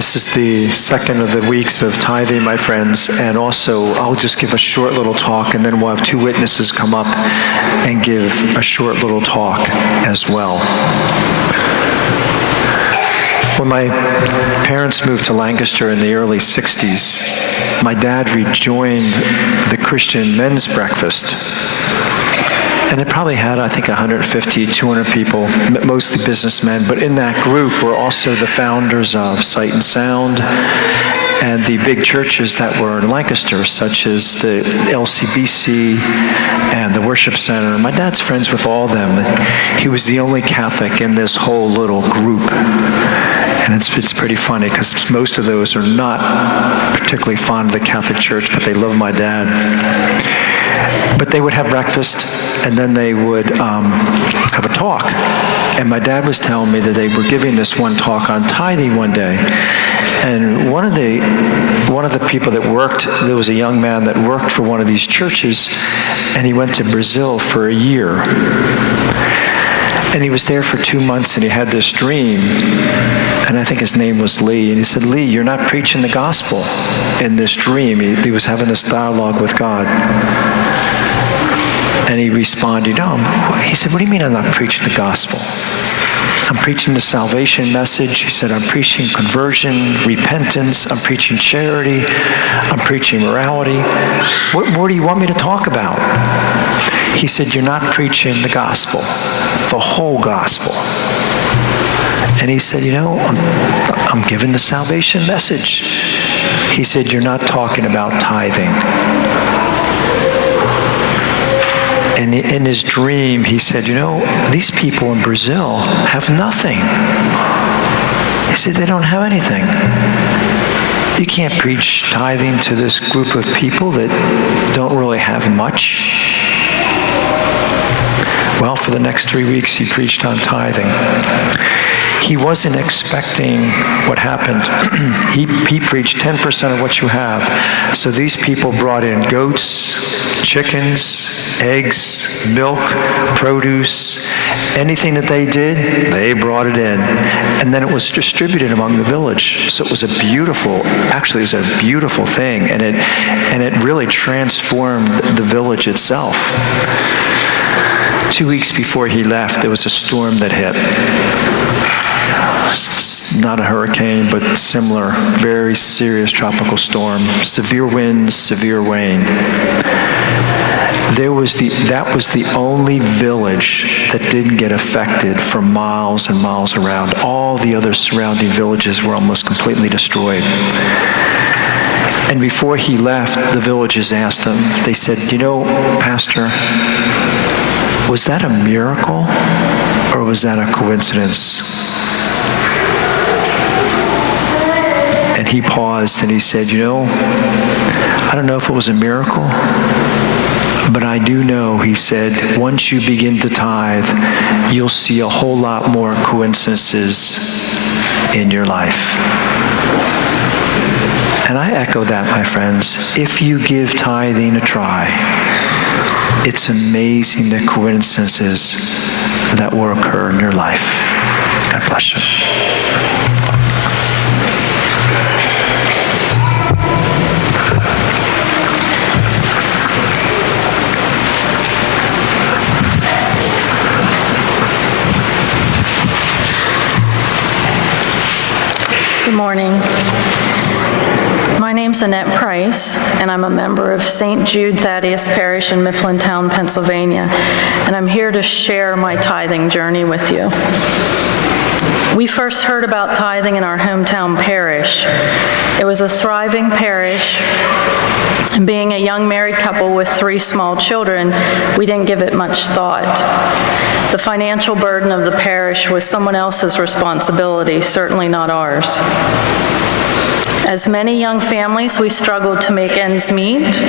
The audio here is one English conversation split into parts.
This is the second of the weeks of tithing, my friends, and also I'll just give a short little talk, and then we'll have two witnesses come up and give a short little talk as well. When my parents moved to Lancaster in the early 60s, my dad rejoined the Christian men's breakfast. And it probably had, I think, 150, 200 people, mostly businessmen. But in that group were also the founders of Sight and Sound and the big churches that were in Lancaster, such as the LCBC and the Worship Center. My dad's friends with all of them. He was the only Catholic in this whole little group. And it's pretty funny because most of those are not particularly fond of the Catholic Church, but they love my dad. But they would have breakfast, and then they would have a talk. And my dad was telling me that they were giving this one talk on tithing one day. And one of the people that worked, there was a young man that worked for one of these churches, and he went to Brazil for a year. And he was there for 2 months, and he had this dream, and I think his name was Lee. And he said, "Lee, you're not preaching the gospel in this dream." He was having this dialogue with God. And he responded, he said, "What do you mean I'm not preaching the gospel? I'm preaching the salvation message." He said, "I'm preaching conversion, repentance, I'm preaching charity, I'm preaching morality. What more do you want me to talk about?" He said, "You're not preaching the gospel, the whole gospel." And he said, I'm giving the salvation message." He said, "You're not talking about tithing." And in his dream, he said, these people in Brazil have nothing. He said, they don't have anything. You can't preach tithing to this group of people that don't really have much. Well, for the next 3 weeks, he preached on tithing. He wasn't expecting what happened. He preached 10% of what you have. So these people brought in goats, chickens, eggs, milk, produce, anything that they did, they brought it in. And then it was distributed among the village. So it was a beautiful thing. And it really transformed the village itself. 2 weeks before he left, there was a storm that hit. Not a hurricane, but similar, very serious tropical storm. Severe winds, severe rain. That was the only village that didn't get affected for miles and miles around. All the other surrounding villages were almost completely destroyed. And before he left, the villagers asked him, they said, Pastor, was that a miracle or was that a coincidence? And he paused and he said, I don't know if it was a miracle, but I do know, he said, once you begin to tithe, you'll see a whole lot more coincidences in your life. And I echo that, my friends. If you give tithing a try, it's amazing the coincidences that will occur in your life. God bless you. Good morning. My name's Annette Price, and I'm a member of St. Jude Thaddeus Parish in Mifflintown, Pennsylvania, and I'm here to share my tithing journey with you. We first heard about tithing in our hometown parish. It was a thriving parish, and being a young married couple with 3 small children, we didn't give it much thought. The financial burden of the parish was someone else's responsibility, certainly not ours. As many young families, we struggled to make ends meet.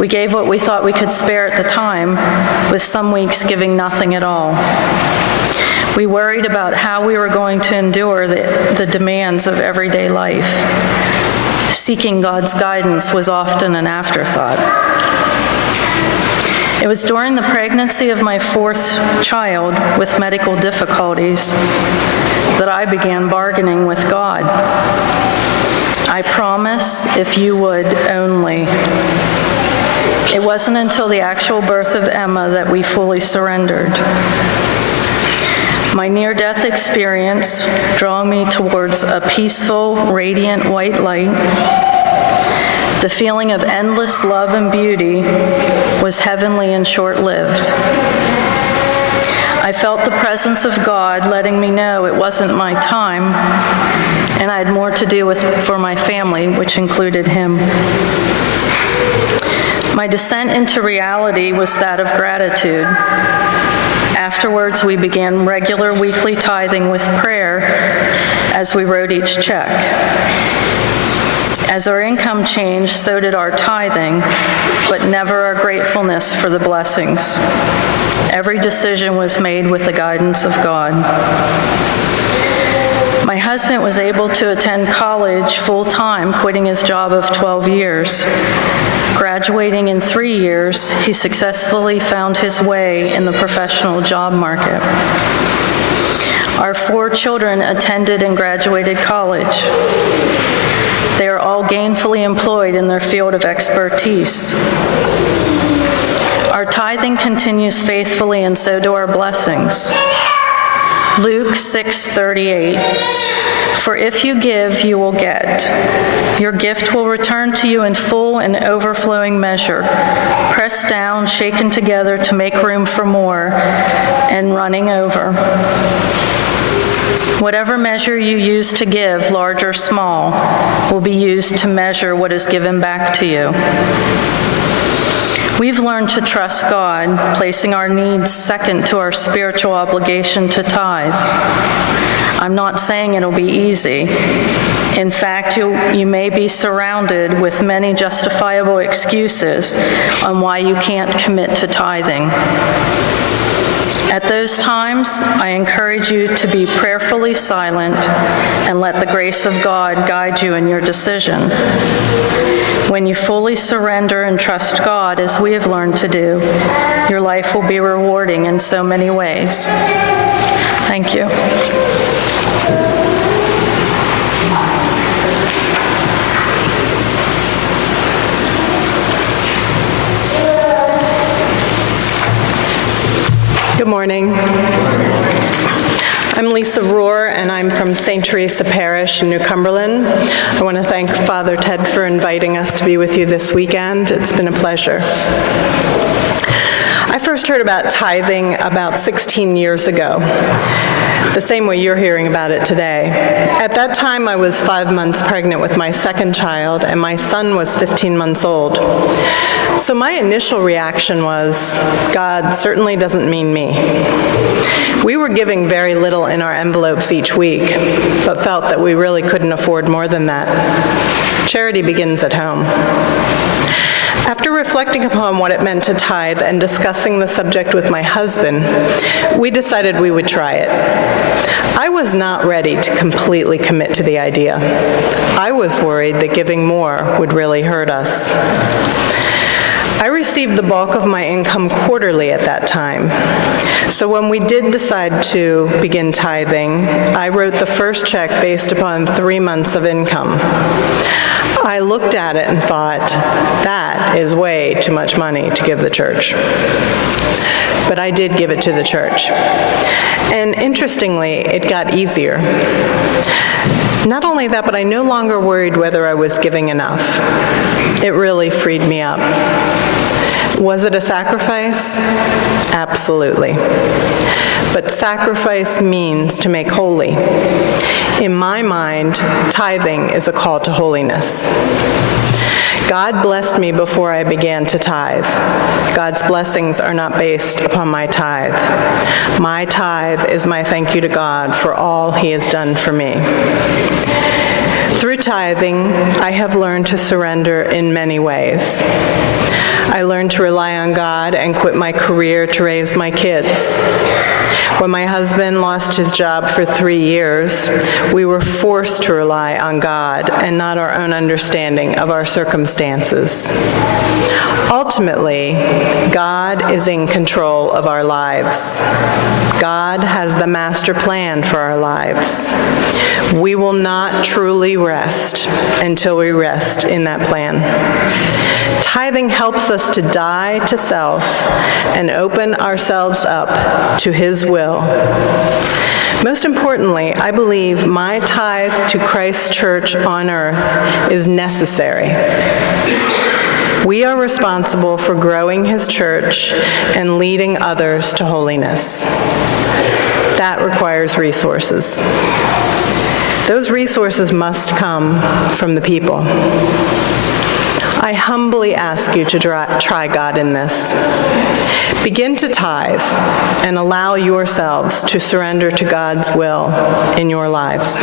We gave what we thought we could spare at the time, with some weeks giving nothing at all. We worried about how we were going to endure the demands of everyday life. Seeking God's guidance was often an afterthought. It was during the pregnancy of my 4th child with medical difficulties that I began bargaining with God. I promise if you would only. It wasn't until the actual birth of Emma that we fully surrendered. My near-death experience, drawing me towards a peaceful, radiant white light, the feeling of endless love and beauty, was heavenly and short-lived. I felt the presence of God letting me know it wasn't my time, and I had more to do for my family, which included him. My descent into reality was that of gratitude. Afterwards, we began regular weekly tithing with prayer as we wrote each check. As our income changed, so did our tithing, but never our gratefulness for the blessings. Every decision was made with the guidance of God. My husband was able to attend college full-time, quitting his job of 12 years. Graduating in 3 years, he successfully found his way in the professional job market. Our 4 children attended and graduated college. They are all gainfully employed in their field of expertise. Our tithing continues faithfully, and so do our blessings. Luke 6:38, "For if you give, you will get. Your gift will return to you in full and overflowing measure, pressed down, shaken together to make room for more, and running over." Whatever measure you use to give, large or small, will be used to measure what is given back to you. We've learned to trust God, placing our needs second to our spiritual obligation to tithe. I'm not saying it'll be easy. In fact, you may be surrounded with many justifiable excuses on why you can't commit to tithing. At those times, I encourage you to be prayerfully silent and let the grace of God guide you in your decision. When you fully surrender and trust God, as we have learned to do, your life will be rewarding in so many ways. Thank you. Good morning. I'm Lisa Rohr, and I'm from St. Teresa Parish in New Cumberland. I want to thank Father Ted for inviting us to be with you this weekend. It's been a pleasure. I first heard about tithing about 16 years ago, the same way you're hearing about it today. At that time, I was 5 months pregnant with my second child, and my son was 15 months old. So my initial reaction was, God certainly doesn't mean me. We were giving very little in our envelopes each week, but felt that we really couldn't afford more than that. Charity begins at home. After reflecting upon what it meant to tithe and discussing the subject with my husband, we decided we would try it. I was not ready to completely commit to the idea. I was worried that giving more would really hurt us. I received the bulk of my income quarterly at that time. So when we did decide to begin tithing, I wrote the first check based upon 3 months of income. I looked at it and thought, that is way too much money to give the church. But I did give it to the church. And interestingly, it got easier. Not only that, but I no longer worried whether I was giving enough. It really freed me up. Was it a sacrifice? Absolutely. But sacrifice means to make holy. In my mind, tithing is a call to holiness. God blessed me before I began to tithe. God's blessings are not based upon my tithe. My tithe is my thank you to God for all He has done for me. Through tithing, I have learned to surrender in many ways. I learned to rely on God and quit my career to raise my kids. When my husband lost his job for 3 years, we were forced to rely on God and not our own understanding of our circumstances. Ultimately, God is in control of our lives. God has the master plan for our lives. We will not truly rest until we rest in that plan. Tithing helps us to die to self and open ourselves up to His will. Most importantly, I believe my tithe to Christ's church on earth is necessary. We are responsible for growing His church and leading others to holiness. That requires resources. Those resources must come from the people. I humbly ask you to try God in this. Begin to tithe and allow yourselves to surrender to God's will in your lives.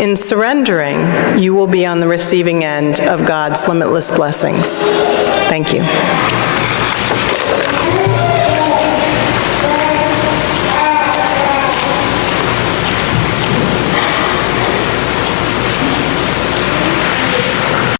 In surrendering, you will be on the receiving end of God's limitless blessings. Thank you.